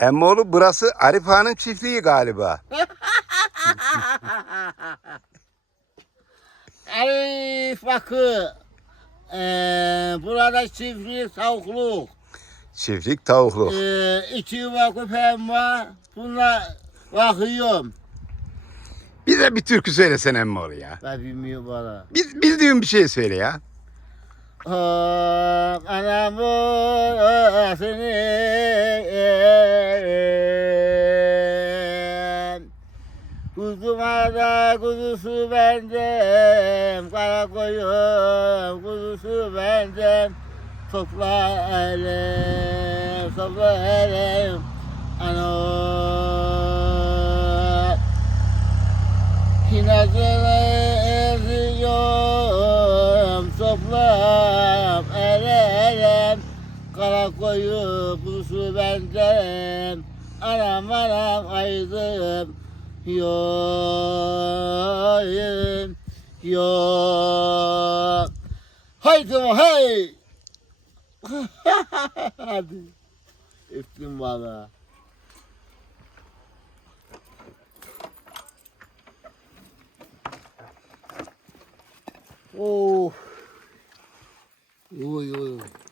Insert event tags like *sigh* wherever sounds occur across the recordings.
Emmoğlu burası Arif Ağa'nın çiftliği galiba. *laughs* Arif bakı. Ee, burada çiftlik tavukluk. Çiftlik tavukluk. Ee, iki yuva köpeğim var. Bunlar bakıyorum. Bize bir türkü söylesen Emmoğlu ya. Ben bilmiyorum bana. Biz, bildiğin bir şey söyle ya. Oh, anamın seni Kuzuma da kuzusu benden Kara koyun kuzusu benden. Topla elim, topla elim Ano Kinazını Ele elem. Kara koyu kuzusu benden Anam anam aydım Yoyum Yo Haydi hey! *laughs* Hadi. Öptüm valla. Oh. 요거 요거.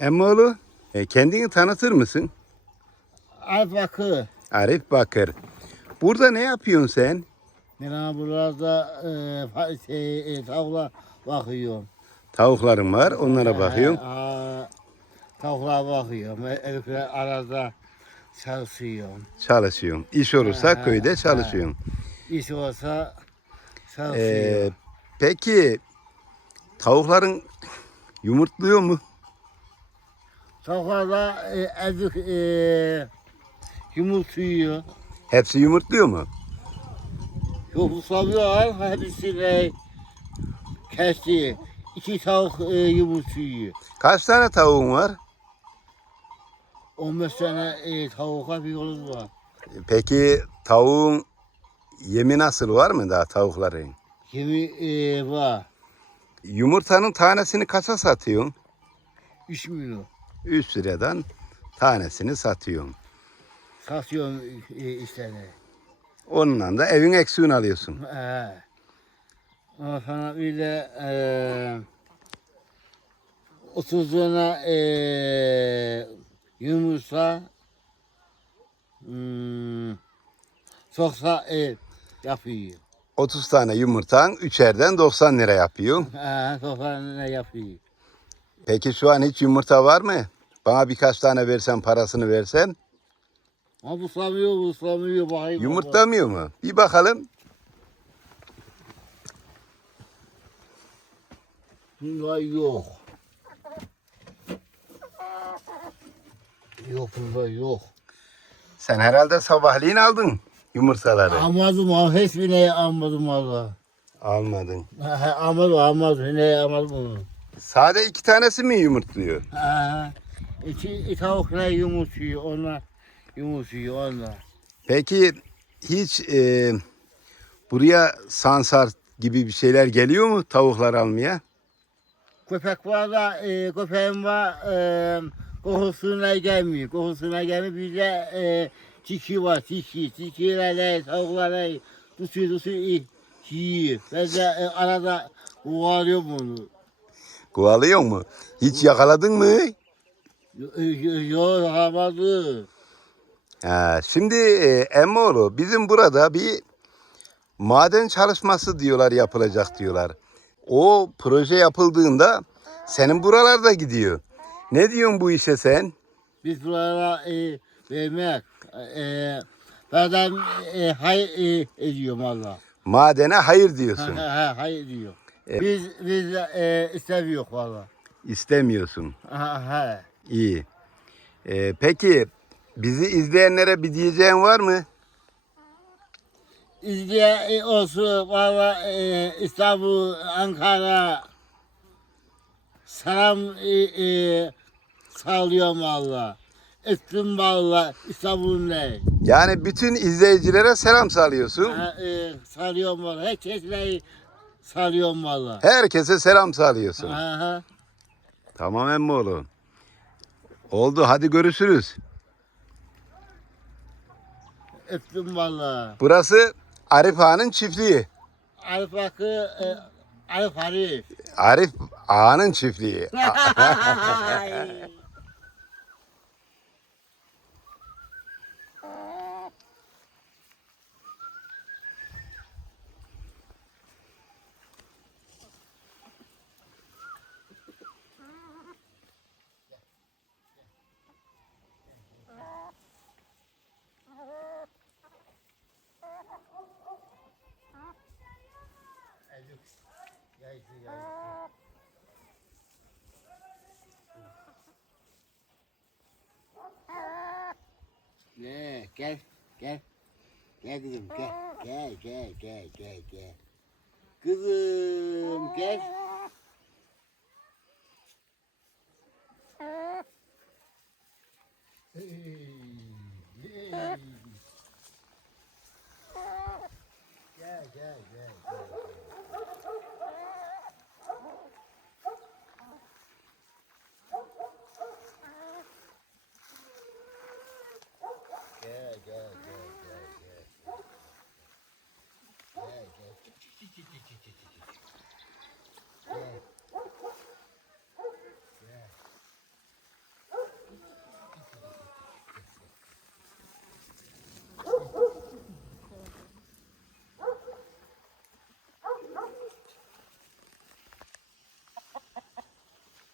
Emmoğlu e, kendini tanıtır mısın? Alp Akı. Arif Bakır. Burada ne yapıyorsun sen? Ben burada e, şey, e, tavla bakıyorum. Tavukların var onlara bakıyorum. Aa, tavuklara bakıyorum. E, Elif'le arada çalışıyorum. Çalışıyorum. İş olursa He, köyde çalışıyorum. İş olsa çalışıyorum. peki tavukların yumurtluyor mu? Tavuklarda e, ezik e, yumurtluyor. Hepsi yumurtluyor mu? Yumurtlamıyor. Hepsini kesti. İki tavuk e, yumurtluyor. Kaç tane tavuğun var? 15 tane e, tavuğa bir yolumuz var. Peki tavuğun yemi nasıl var mı daha tavukların? Yemi e, var. Yumurtanın tanesini kaça satıyorsun? 3 milyon. 3 liradan tanesini satıyorsun. Satıyorum e, işlerini. Onunla da evin eksiğini alıyorsun. He. Ondan sonra bir de e, 30 tane e, yumurta hmm, soksa e, yapıyor. 30 tane yumurtan üçerden 90 lira yapıyor. He, soksa ne yapıyor? Peki şu an hiç yumurta var mı? Bana birkaç tane versen parasını versen. Ama buslamıyor, buslamıyor. Bakayım. Yumurtlamıyor mu? Bir bakalım. Bunda yok. Yok bunda yok. Sen herhalde sabahleyin aldın yumurtaları. Almadım ama hiçbirini almadım valla. Almadın. Ha, ha, Almadım almadım. Ne almadım onu. Sade iki tanesi mi yumurtluyor? Ha, iki, tavuklar yumurtluyor. Onlar yumurtluyor onlar. Peki hiç e, buraya sansar gibi bir şeyler geliyor mu tavuklar almaya? Köpek var da e, köpeğim var. E, kokusuna gelmiyor. Kokusuna gelmiyor. Bir de e, tiki var. Tiki. Tikilerle tavuklara tutuyor tutuyor. Yiyor. Ben de e, arada kovalıyorum onu. Kovalıyor mu? Hiç yakaladın mı? Yok yo, yapamadı. Ha, şimdi e, Emmoğlu bizim burada bir maden çalışması diyorlar yapılacak diyorlar. O proje yapıldığında senin buralarda gidiyor. Ne diyorsun bu işe sen? Biz buralara e, vermek. E, benden e, hayır e, ediyorum valla. Madene hayır Ha, diyorsun. ha, ha, hayır diyor. E- Biz biz e, istemiyor valla. İstemiyorsun. Ha. İyi. E, peki bizi izleyenlere bir diyeceğin var mı? İzleyen e, olsun valla e, İstanbul, Ankara selam e, e, sağlıyorum valla. Ettim valla İstanbul'un ne? Yani bütün izleyicilere selam salıyorsun. Ha, e, sağlıyorum valla. Herkesle sağlıyorum valla. Herkese selam salıyorsun. Ha, ha. Tamam Emmoğlu. Oldu hadi görüşürüz. Ettim valla. Burası Arif Ağa'nın çiftliği. Arif Akı, e, Arif Arif. Arif Ağa'nın çiftliği. *laughs* *laughs* Ne gel gel. Gel kızım gel. Gel gel gel gel gel. Kızım gel. Gel Git git git git git. Gel. Gel.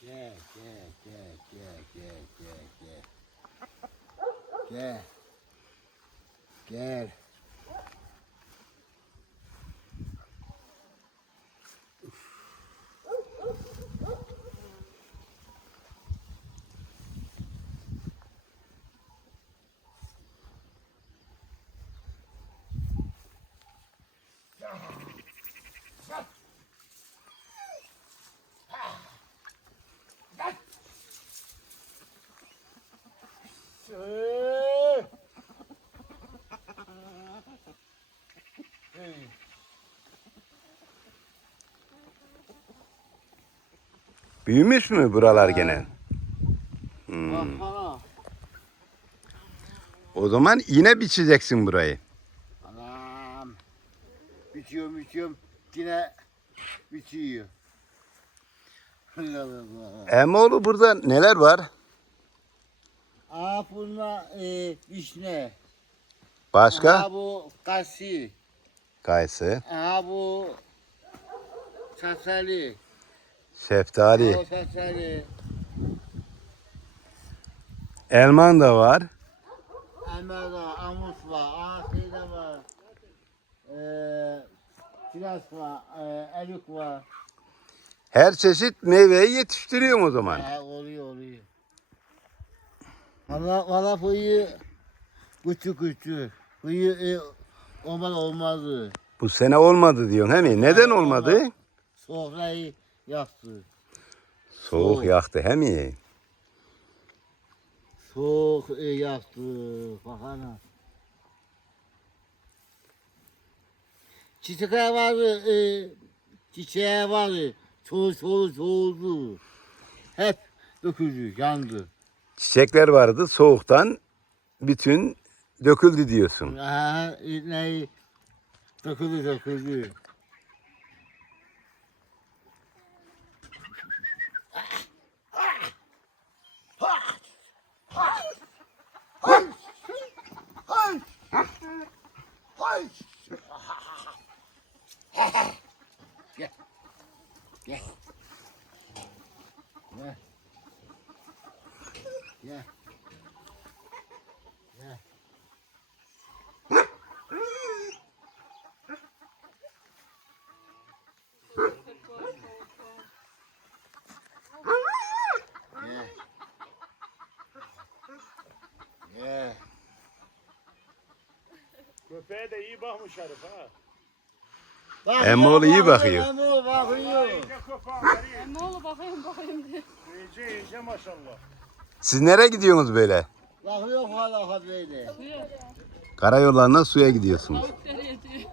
Gel, gel, gel, gel, gel, gel, gel. Gel. Gel. Büyümüş mü buralar gene? Hmm. O zaman yine biçeceksin burayı. Anam. Bitiyorum bitiyorum. Yine Allah. Emoğlu burada neler var? Aa bunlar e, vişne. Başka? Aha bu kasi. Kayısı, Aha bu sasali. Şeftali, sasali. elman da var. Emel var, amus var, aha şeyde var. Ee, kiraz var, e, erik var. Her çeşit meyveyi yetiştiriyorum o zaman. Ha, oluyor oluyor. Valla valla buyu küçük küçük. Buyu e, olmaz olmazdı. Bu sene olmadı diyorsun he mi? Neden olmadı? Sofrayı yaktı. Soğuk Soğuk. yaktı he mi? Soğuk e, yaktı. Bakana. Çiçekler vardı, e, çiçeğe vardı. Çoğu çoğu çoğuldu. Hep döküldü, yandı. Çiçekler vardı soğuktan bütün döküldü diyorsun. Ha, ne? Döküldü, döküldü. Gel. Gel. Gel. Gel. Gel. Gel. Gel. Köpeğe de iyi bakmış herif ha. Bakıyor, Emoğlu iyi bakıyor. Emoğlu bakıyor. İyice köpeğe veriyor. Oldu bakayım bakayım diye. İyice iyice maşallah. Siz nereye gidiyorsunuz böyle? Bakıyor hala böyle. Karayollarına suya gidiyorsunuz. Tavuk nereye diyor.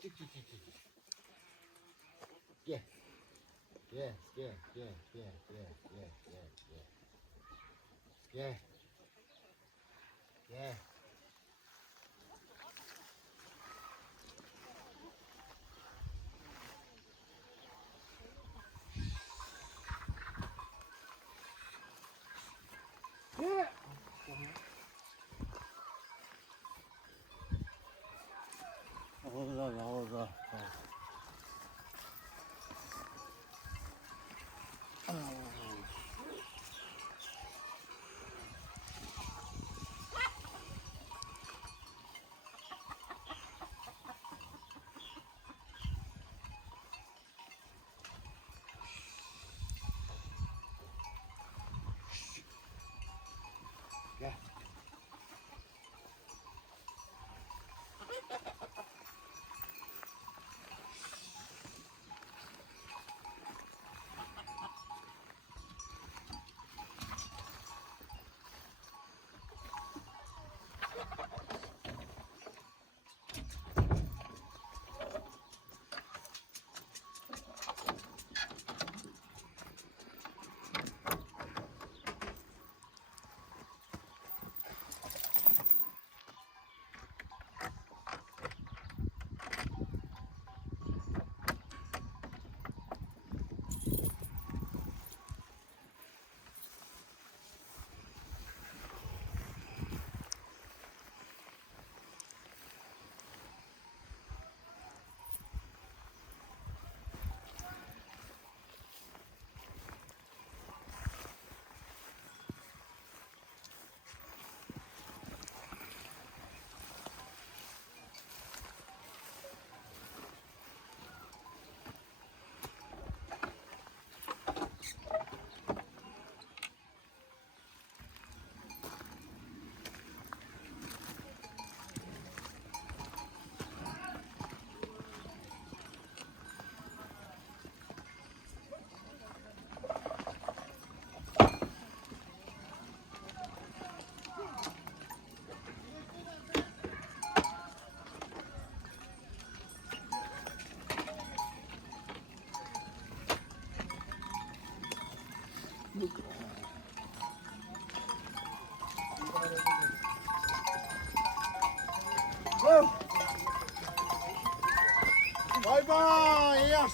Git, git, git, git, git. Gel. Gel, gel, gel, gel, gel. Orada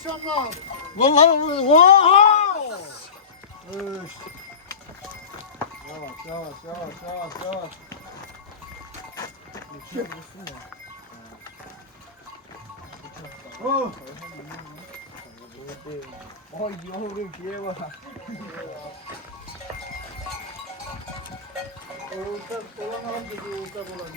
akşamlar. Vallahi wow! Üş. Yavaş yavaş yavaş yavaş yavaş. Oh. Ay yavrum şeye bak. Orta olan aldı bu orta olan.